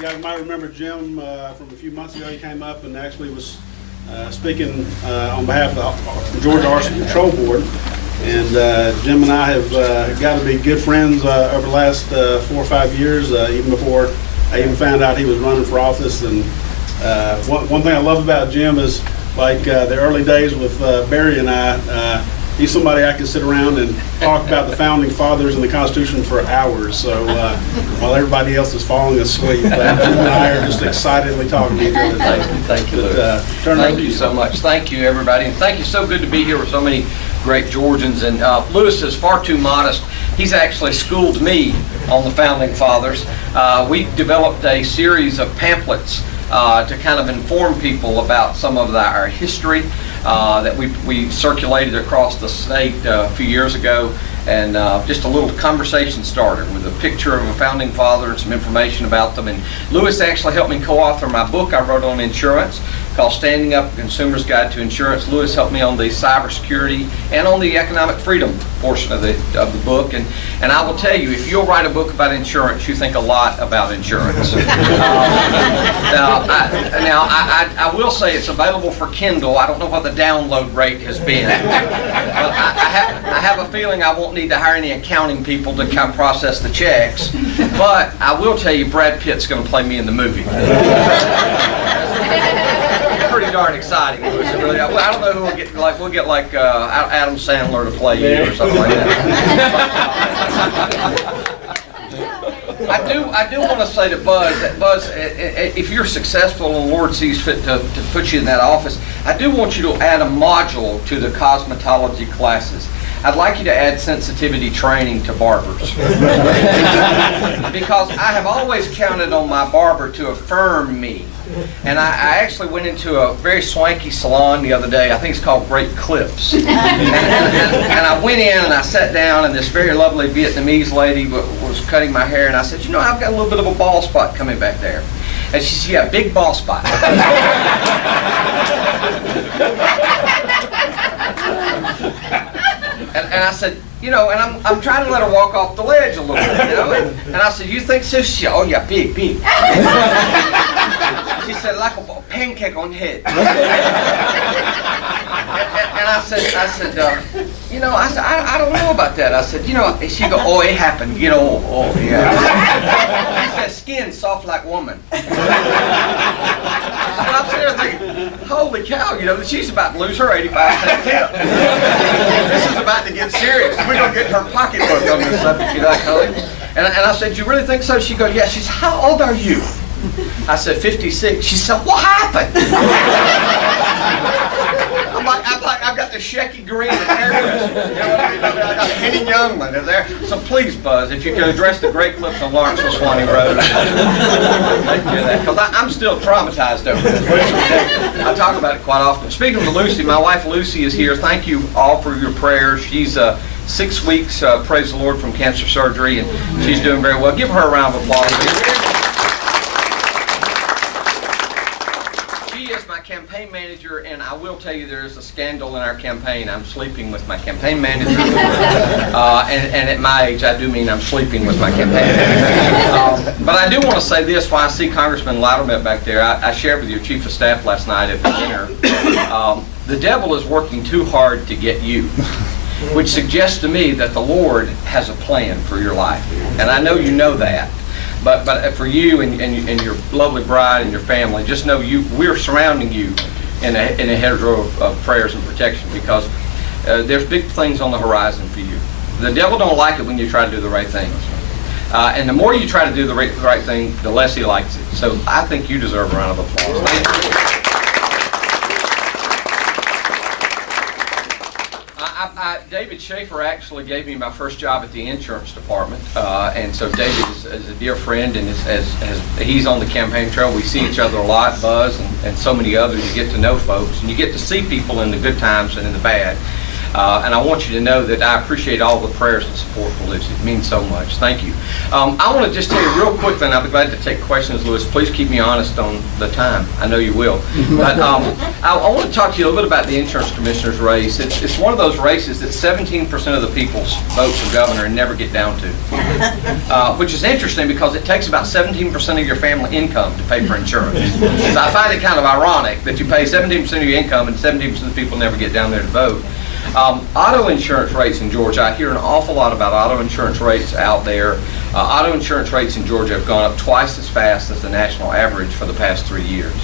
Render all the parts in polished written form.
You guys might remember Jim from a few months ago. He came up and actually was speaking on behalf of the Georgia Arson Control Board. And Jim and I have got to be good friends over the last 4 or 5 years, even before I even found out he was running for office. And one thing I love about Jim is, like the early days with Barry and I, he's somebody I can sit around and talk about the founding fathers and the Constitution for hours. So while everybody else is falling asleep, Jim and I are just excitedly talking to each other. Thank you, Lewis. Thank you so much. Thank you, everybody. And thank you. So good to be here with so many great Georgians. And Lewis is far too modest. He's actually schooled me on the founding fathers. We developed a series of pamphlets to kind of inform people about some of our history that we circulated across the state a few years ago, and just a little conversation starter with a picture of a founding father and some information about them. And Lewis actually helped me co-author my book I wrote on insurance called Standing Up: A Consumer's Guide to Insurance. Lewis helped me on the cybersecurity and on the economic freedom portion of the book. And I will tell you, if you'll write a book about insurance, you think a lot about insurance. I will say it's available for Kindle. I don't know what the download rate has been. But I have a feeling I won't need to hire any accounting people to kind of process the checks. But I will tell you, Brad Pitt's going to play me in the movie. Pretty darn exciting. Really, I don't know who we'll get. We'll get Adam Sandler to play you or something like that. I do want to say to Buzz that if you're successful and the Lord sees fit to put you in that office, I do want you to add a module to the cosmetology classes. I'd like you to add sensitivity training to barbers. Because I have always counted on my barber to affirm me. And I actually went into a very swanky salon the other day. I think it's called Great Clips. And I went in and I sat down, and this very lovely Vietnamese lady was cutting my hair, and I said, you know, I've got a little bit of a bald spot coming back there. And she said, yeah, big bald spot. And I said, you know, and I'm trying to let her walk off the ledge a little bit, you know. And I said, you think so? She said, oh yeah, big. She said, like a pancake on head. And I said, you know, I don't know about that. I said, you know, she go, oh, it happened, you know, oh yeah. She said, skin soft like woman. And I'm sitting there thinking, holy cow, you know, she's about to lose her 85-cent tip. This is about to get serious. We're going to get her pocketbook on this subject, you know, and I said, you really think so? She goes, yeah. She said, how old are you? I said, 56. She said, what happened? I've got the Shecky Green and hairbrush. You know what I mean? I got Henny Youngman in there. So please, Buzz, if you could address the Great Clips on Lawrenceville Swanee Road, take care of that. Because I'm still traumatized over this. I talk about it quite often. Speaking of Lucy, my wife Lucy is here. Thank you all for your prayers. She's 6 weeks, praise the Lord, from cancer surgery, and she's doing very well. Give her a round of applause. Campaign manager, and I will tell you there is a scandal in our campaign. I'm sleeping with my campaign manager, and at my age I do mean I'm sleeping with my campaign manager. But I do want to say this while I see Congressman Loudermilk back there. I shared with your chief of staff last night at the dinner. The devil is working too hard to get you, which suggests to me that the Lord has a plan for your life, and I know you know that. But for you and your lovely bride and your family, just know we're surrounding you in a hedgerow of prayers and protection, because there's big things on the horizon for you. The devil don't like it when you try to do the right thing. And the more you try to do the right thing, the less he likes it. So I think you deserve a round of applause. Thank you. David Schaefer actually gave me my first job at the insurance department, and so David is a dear friend, and he's on the campaign trail. We see each other a lot, Buzz, and so many others. You get to know folks, and you get to see people in the good times and in the bad. And I want you to know that I appreciate all the prayers and support for Lucy. It means so much. Thank you. I want to just tell you real quickly, and I'll be glad to take questions, Louis. Please keep me honest on the time. I know you will. But I want to talk to you a little bit about the insurance commissioner's race. It's one of those races that 17% of the people vote for governor and never get down to, which is interesting because it takes about 17% of your family income to pay for insurance. So I find it kind of ironic that you pay 17% of your income and 17% of the people never get down there to vote. Auto insurance rates in Georgia, I hear an awful lot about auto insurance rates out there. Auto insurance rates in Georgia have gone up twice as fast as the national average for the past 3 years.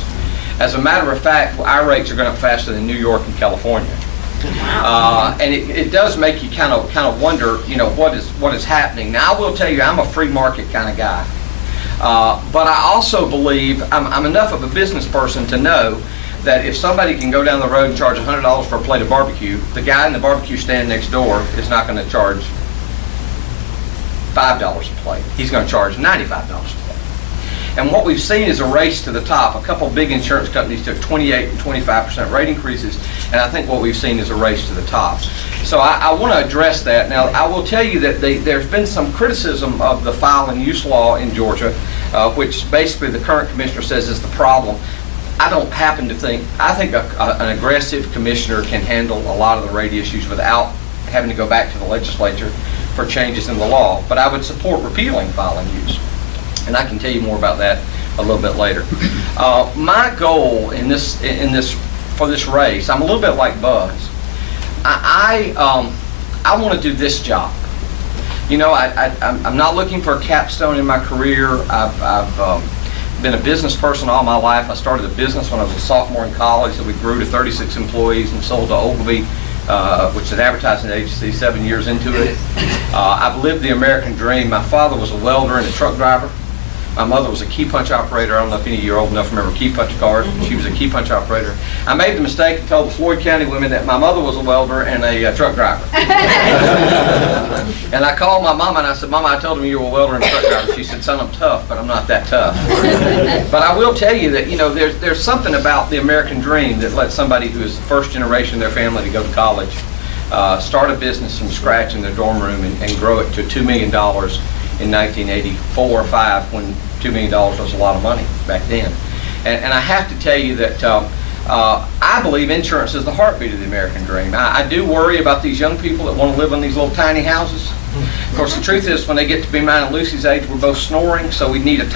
As a matter of fact, our rates are going up faster than New York and California. And it does make you kind of wonder, you know, what is happening. Now, I will tell you, I'm a free market kind of guy. But I also believe, I'm enough of a business person to know that if somebody can go down the road and charge $100 for a plate of barbecue, the guy in the barbecue stand next door is not going to charge $5 a plate. He's going to charge $95 a plate. And what we've seen is a race to the top. A couple big insurance companies took 28 and 25% rate increases, and I think what we've seen is a race to the top. So I want to address that. Now, I will tell you that there's been some criticism of the file and use law in Georgia, which basically the current commissioner says is the problem. I don't happen to think, I think an aggressive commissioner can handle a lot of the rate issues without having to go back to the legislature for changes in the law. But I would support repealing file and use. And I can tell you more about that a little bit later. My goal for this race, I'm a little bit like Buzz. I want to do this job. You know, I'm not looking for a capstone in my career. I've been a business person all my life. I started a business when I was a sophomore in college that we grew to 36 employees and sold to Ogilvy, which is an advertising agency, 7 years into it. I've lived the American dream. My father was a welder and a truck driver. My mother was a key punch operator. I don't know if any of you are old enough to remember key punch cars, but she was a key punch operator. I made the mistake and told the Floyd County women that my mother was a welder and a truck driver. And I called my mama and I said, Mama, I told them you were a welder and a truck driver. She said, son, I'm tough, but I'm not that tough. But I will tell you that, you know, there's something about the American dream that lets somebody who is the first generation in their family to go to college start a business from scratch in their dorm room and grow it to $2 million in 1984 or 5 when $2 million was a lot of money back then. And I have to tell you that I believe insurance is the heartbeat of the American dream. I do worry about these young people that want to live in these little tiny houses. Of course, the truth is, when they get to be mine and Lucy's age, we're both snoring, so we need two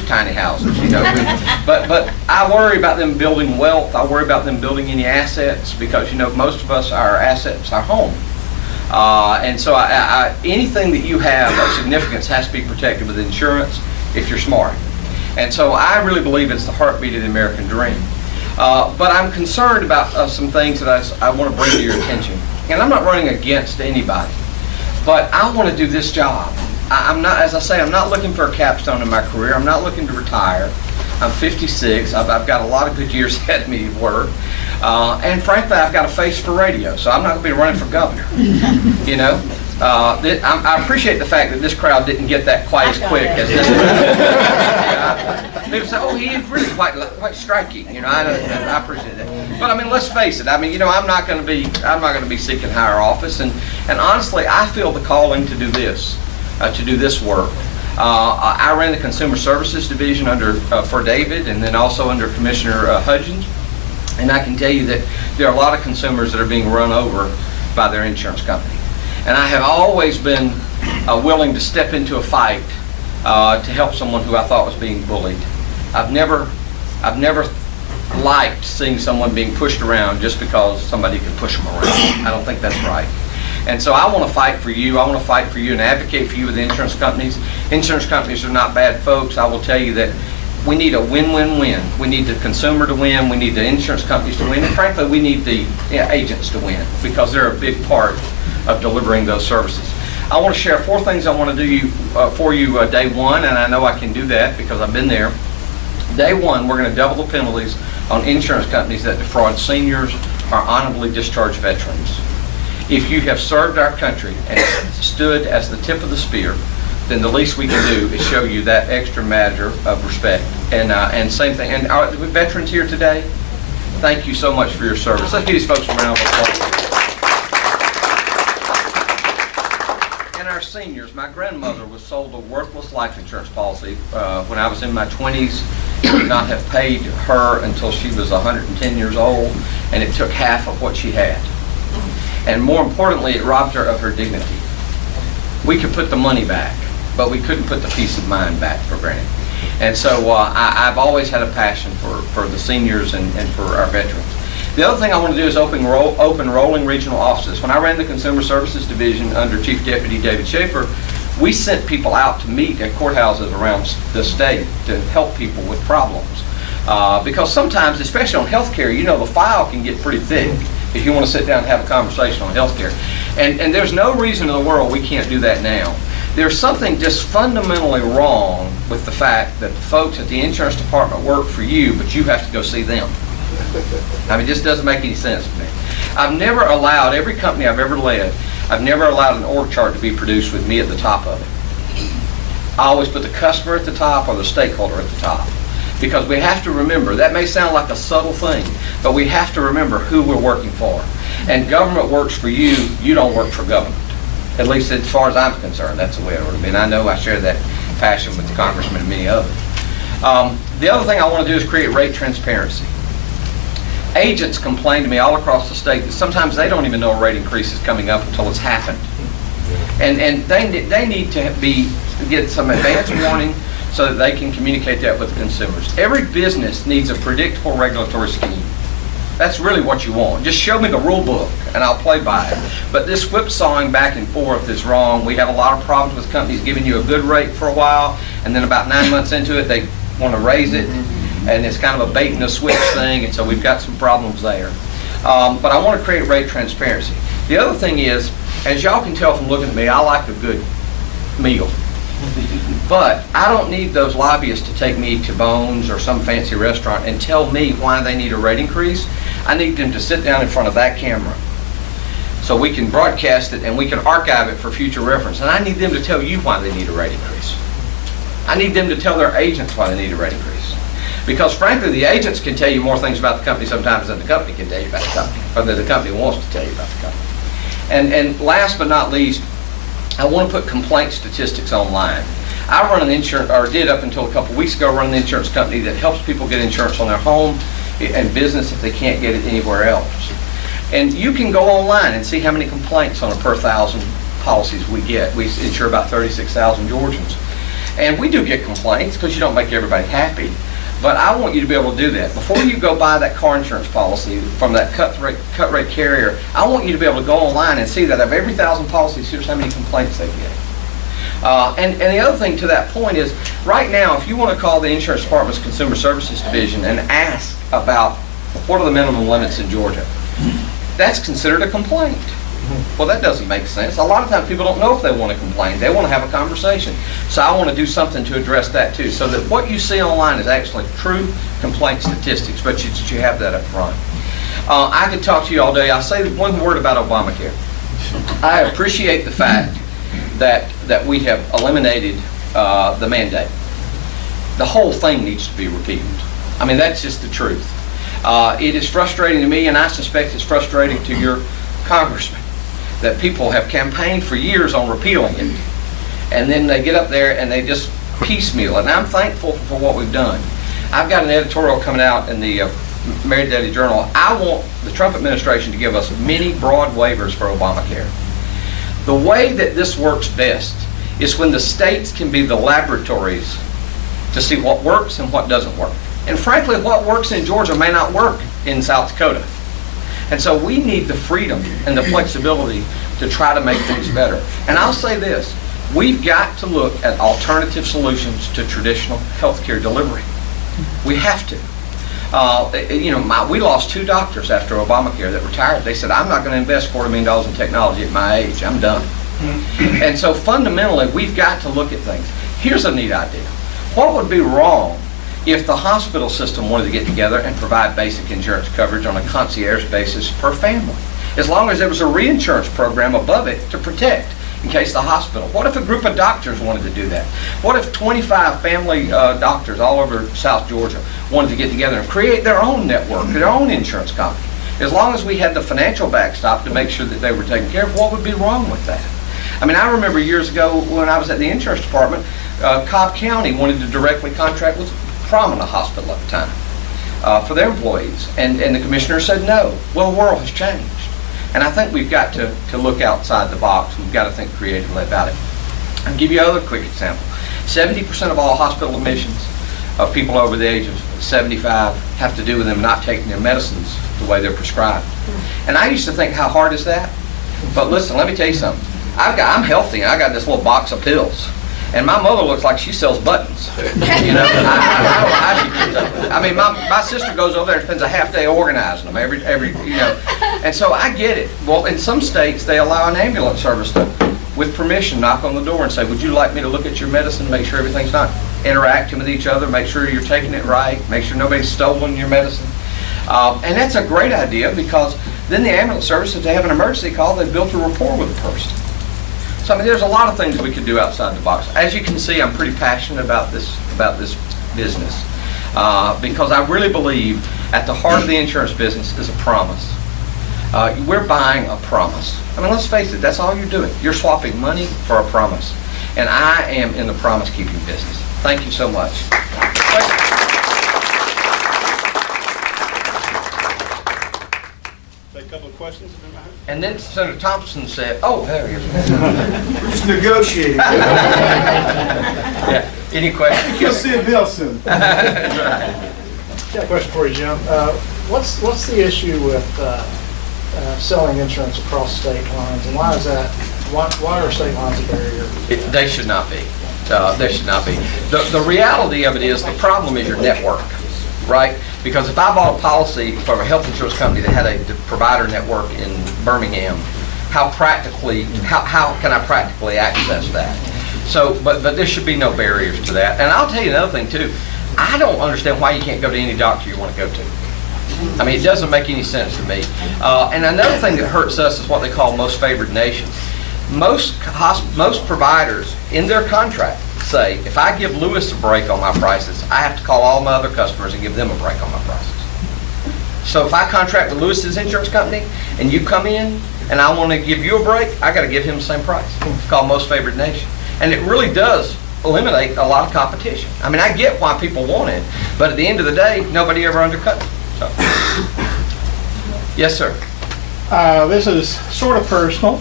tiny houses, you know. But I worry about them building wealth. I worry about them building any assets because, you know, most of us, our assets, our home. And so anything that you have of significance has to be protected with insurance if you're smart. And so I really believe it's the heartbeat of the American dream. But I'm concerned about some things that I want to bring to your attention. And I'm not running against anybody, but I want to do this job. I'm not, as I say, I'm not looking for a capstone in my career. I'm not looking to retire. I'm 56. I've got a lot of good years ahead of me of work. And frankly, I've got a face for radio, so I'm not going to be running for governor. You know, I appreciate the fact that this crowd didn't get that quite as quick as this one. People say, "Oh, he is really quite striking." You know, I appreciate that. But I mean, let's face it. I mean, you know, I'm not going to be seeking higher office, and honestly, I feel the calling to do this work. I ran the Consumer Services Division for David, and then also under Commissioner Hudgens. And I can tell you that there are a lot of consumers that are being run over by their insurance company. And I have always been willing to step into a fight to help someone who I thought was being bullied. I've never liked seeing someone being pushed around just because somebody can push them around. I don't think that's right. And so I want to fight for you. I want to fight for you and advocate for you with the insurance companies. Insurance companies are not bad folks. I will tell you that we need a win-win-win. We need the consumer to win, we need the insurance companies to win, and frankly, we need the agents to win because they're a big part of delivering those services. I want to share 4 things I want to do for you day one, and I know I can do that because I've been there. Day one, we're going to double the penalties on insurance companies that defraud seniors or honorably discharged veterans. If you have served our country and stood as the tip of the spear, then the least we can do is show you that extra measure of respect. And same thing. And are veterans here today? Thank you so much for your service. Let's give these folks a round of applause. seniors, my grandmother was sold a worthless life insurance policy when I was in my 20s. It did not have paid her until she was 110 years old, and it took half of what she had. And more importantly, it robbed her of her dignity. We could put the money back, but we couldn't put the peace of mind back for granted. And so I've always had a passion for the seniors and for our veterans. The other thing I want to do is open rolling regional offices. When I ran the Consumer Services Division under Chief Deputy David Schaefer, we sent people out to meet at courthouses around the state to help people with problems. Because sometimes, especially on healthcare, you know, the file can get pretty thick if you want to sit down and have a conversation on healthcare. And there's no reason in the world we can't do that now. There's something just fundamentally wrong with the fact that the folks at the insurance department work for you, but you have to go see them. I mean, it just doesn't make any sense to me. I've never allowed, every company I've ever led, I've never allowed an org chart to be produced with me at the top of it. I always put the customer at the top or the stakeholder at the top. Because we have to remember, that may sound like a subtle thing, but we have to remember who we're working for. And government works for you, you don't work for government. At least as far as I'm concerned, that's the way it ought to be. And I know I share that passion with the congressman and many others. The other thing I want to do is create rate transparency. Agents complain to me all across the state that sometimes they don't even know a rate increase is coming up until it's happened. And they need to get some advance warning so that they can communicate that with the consumers. Every business needs a predictable regulatory scheme. That's really what you want. Just show me the rule book and I'll play by it. But this whipsawing back and forth is wrong. We have a lot of problems with companies giving you a good rate for a while, and then about 9 months into it, they want to raise it. And it's kind of a bait and a switch thing, and so we've got some problems there. But I want to create rate transparency. The other thing is, as y'all can tell from looking at me, I like a good meal. But I don't need those lobbyists to take me to Bones or some fancy restaurant and tell me why they need a rate increase. I need them to sit down in front of that camera so we can broadcast it and we can archive it for future reference. And I need them to tell you why they need a rate increase. I need them to tell their agents why they need a rate increase. Because frankly, the agents can tell you more things about the company sometimes than the company can tell you about the company, or that the company wants to tell you about the company. And last but not least, I want to put complaint statistics online. I run an insurance, or did up until a couple weeks ago, run an insurance company that helps people get insurance on their home and business if they can't get it anywhere else. And you can go online and see how many complaints on a per 1,000 policies we get. We insure about 36,000 Georgians. And we do get complaints because you don't make everybody happy. But I want you to be able to do that. Before you go buy that car insurance policy from that cut rate carrier, I want you to be able to go online and see that of every 1,000 policies, here's how many complaints they get. And the other thing to that point is, right now, if you want to call the Insurance Department's Consumer Services Division and ask about what are the minimum limits in Georgia, that's considered a complaint. Well, that doesn't make sense. A lot of times people don't know if they want to complain. They want to have a conversation. So I want to do something to address that too, so that what you see online is actually true complaint statistics, but you have that up front. I could talk to you all day. I'll say one word about Obamacare. I appreciate the fact that we have eliminated the mandate. The whole thing needs to be repealed. I mean, that's just the truth. It is frustrating to me, and I suspect it's frustrating to your congressman, that people have campaigned for years on repealing it, and then they get up there and they just piecemeal it. And I'm thankful for what we've done. I've got an editorial coming out in the Married Daily Journal. I want the Trump administration to give us many broad waivers for Obamacare. The way that this works best is when the states can be the laboratories to see what works and what doesn't work. And frankly, what works in Georgia may not work in South Dakota. And so we need the freedom and the flexibility to try to make things better. And I'll say this, we've got to look at alternative solutions to traditional healthcare delivery. We have to. We lost 2 doctors after Obamacare that retired. They said, I'm not going to invest $250,000 in technology at my age. I'm done. And so fundamentally, we've got to look at things. Here's a neat idea. What would be wrong if the hospital system wanted to get together and provide basic insurance coverage on a concierge basis per family, as long as there was a reinsurance program above it to protect in case the hospital? What if a group of doctors wanted to do that? What if 25 family doctors all over South Georgia wanted to get together and create their own network, their own insurance company? As long as we had the financial backstop to make sure that they were taken care of, what would be wrong with that? I mean, I remember years ago when I was at the insurance department, Cobb County wanted to directly contract with Prominent Hospital at the time for their employees, and the commissioner said no. Well, the world has changed, and I think we've got to look outside the box. We've got to think creatively about it. I'll give you another quick example. 70% of all hospital admissions of people over the age of 75 have to do with them not taking their medicines the way they're prescribed. And I used to think, how hard is that? But listen, let me tell you something. I'm healthy, and I got this little box of pills. And my mother looks like she sells buttons. You know, I don't know how she keeps up with it. I mean, my sister goes over there and spends a half day organizing them every, you know. And so I get it. Well, in some states, they allow an ambulance service to, with permission, knock on the door and say, would you like me to look at your medicine, make sure everything's not interacting with each other, make sure you're taking it right, make sure nobody's stolen your medicine. And that's a great idea, because then the ambulance service, if they have an emergency call, they've built a rapport with the person. So I mean, there's a lot of things we can do outside the box. As you can see, I'm pretty passionate about this business because I really believe at the heart of the insurance business is a promise. We're buying a promise. I mean, let's face it, that's all you're doing. You're swapping money for a promise. And I am in the promise-keeping business. Thank you so much. Take a couple of questions. And then Senator Thompson said, oh, there he is. We're just negotiating. Yeah. Any questions? You'll see a bill soon. Right. Got a question for you, Jim. What's the issue with selling insurance across state lines, and why is that? Why are state lines a barrier? They should not be. They should not be. The reality of it is, the problem is your network, right? Because if I bought a policy from a health insurance company that had a provider network in Birmingham, how can I practically access that? So, but there should be no barriers to that. And I'll tell you another thing too. I don't understand why you can't go to any doctor you want to go to. I mean, it doesn't make any sense to me. And another thing that hurts us is what they call most favored nation. Most providers in their contract say, if I give Lewis a break on my prices, I have to call all my other customers and give them a break on my prices. So if I contract with Lewis's insurance company and you come in and I want to give you a break, I got to give him the same price. It's called most favored nation. And it really does eliminate a lot of competition. I mean, I get why people want it, but at the end of the day, nobody ever undercuts it. So. Yes, sir. This is sort of personal.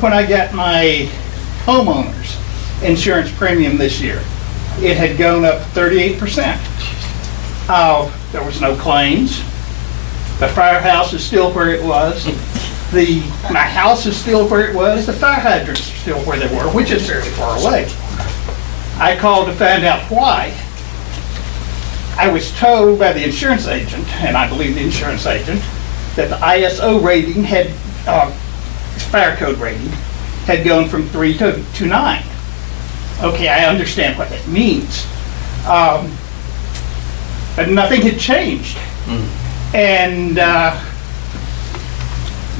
When I got my homeowner's insurance premium this year, it had gone up 38%. There was no claims. The firehouse is still where it was. My house is still where it was. The fire hydrants are still where they were, which is fairly far away. I called to find out why. I was told by the insurance agent, and I believe the insurance agent, that the ISO rating had, fire code rating, had gone from 3 to 9. Okay, I understand what that means. But nothing had changed. And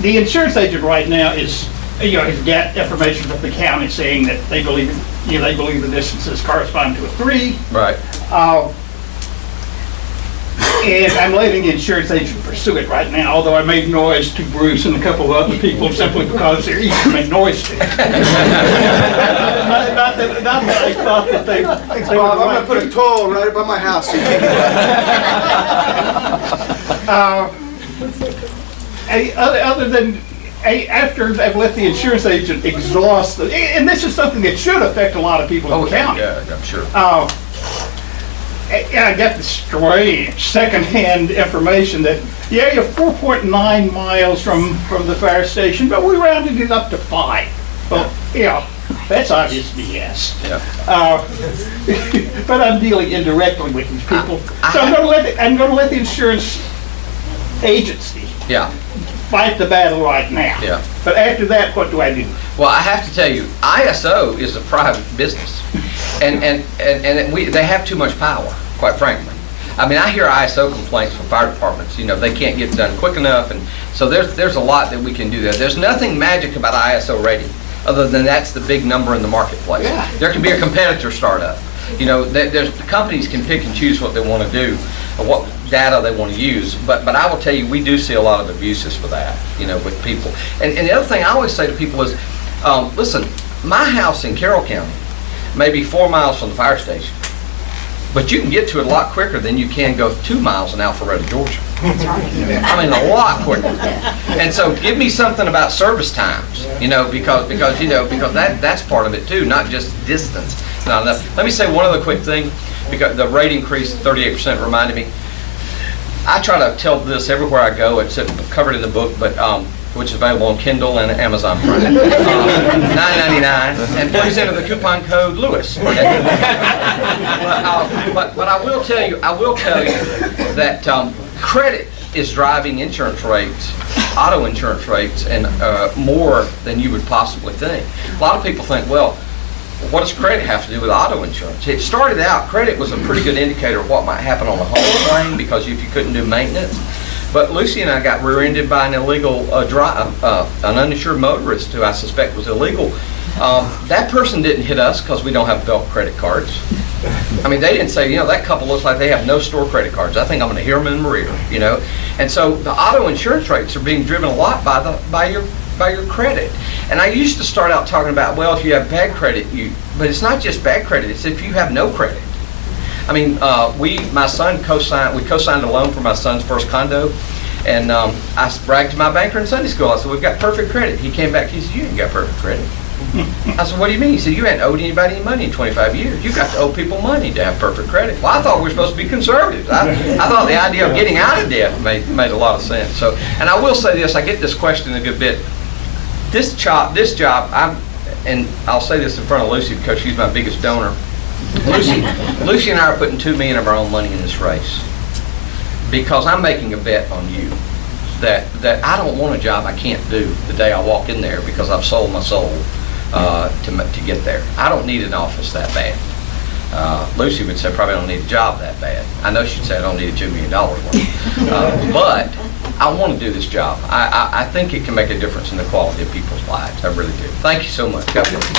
the insurance agent right now is, has got information from the county saying that they believe, the distances correspond to a 3. Right. And I'm letting the insurance agent pursue it right now, although I made noise to Bruce and a couple of other people simply because they're easy to make noise to. not that I thought that they Bob, were I'm going right. to put a toll right by my house. So you can't get Other than after I've let the insurance agent exhaust, and this is something that should affect a lot of people in the county. Yeah, I'm sure. And I got the strange secondhand information that, yeah, you're 4.9 miles from the fire station, but we rounded it up to 5. Well, yeah, that's obvious BS. Yeah. But I'm dealing indirectly with these people. So I'm going to let the insurance agency fight the battle right now. Yeah. But after that, what do I do? Well, I have to tell you, ISO is a private business, and they have too much power, quite frankly. I mean, I hear ISO complaints from fire departments. They can't get done quick enough, and so there's a lot that we can do there. There's nothing magic about ISO rating, other than that's the big number in the marketplace. Yeah. There can be a competitor startup. There's companies can pick and choose what they want to do, or what data they want to use, but I will tell you, we do see a lot of abuses for that, with people. And the other thing I always say to people is, Listen, my house in Carroll County may be 4 miles from the fire station, but you can get to it a lot quicker than you can go 2 miles in Alpharetta, Georgia. I mean, a lot quicker. And so give me something about service times, because that's part of it too, not just distance. Not enough. Let me say one other quick thing, because the rate increase 38% reminded me. I try to tell this everywhere I go. It's covered in the book, but which is available on Kindle and Amazon Prime. $9.99, and please enter the coupon code Lewis. Okay? But I will tell you that credit is driving insurance rates, auto insurance rates, and more than you would possibly think. A lot of people think, well, what does credit have to do with auto insurance? It started out, credit was a pretty good indicator of what might happen on a home claim, because if you couldn't do maintenance. But Lucy and I got rear-ended by an illegal an uninsured motorist who I suspect was illegal. That person didn't hit us because we don't have adult credit cards. I mean, they didn't say, that couple looks like they have no store credit cards. I think I'm going to hear them in the rear, And so the auto insurance rates are being driven a lot by your credit. And I used to start out talking about, well, if you have bad credit, but it's not just bad credit, it's if you have no credit. I mean, my son co-signed a loan for my son's first condo, and I bragged to my banker in Sunday school. I said, we've got perfect credit. He came back, he said, you ain't got perfect credit. I said, what do you mean? He said, you hadn't owed anybody any money in 25 years. You got to owe people money to have perfect credit. Well, I thought we were supposed to be conservative. I thought the idea of getting out of debt made a lot of sense. So, and I will say this, I get this question a good bit. This job, and I'll say this in front of Lucy because she's my biggest donor. Lucy and I are putting $2 million of our own money in this race because I'm making a bet on you that I don't want a job I can't do the day I walk in there because I've sold my soul to get there. I don't need an office that bad. Lucy would say probably don't need a job that bad. I know she'd say I don't need a $2 million worth. But I want to do this job. I think it can make a difference in the quality of people's lives. I really do. Thank you so much. God bless you.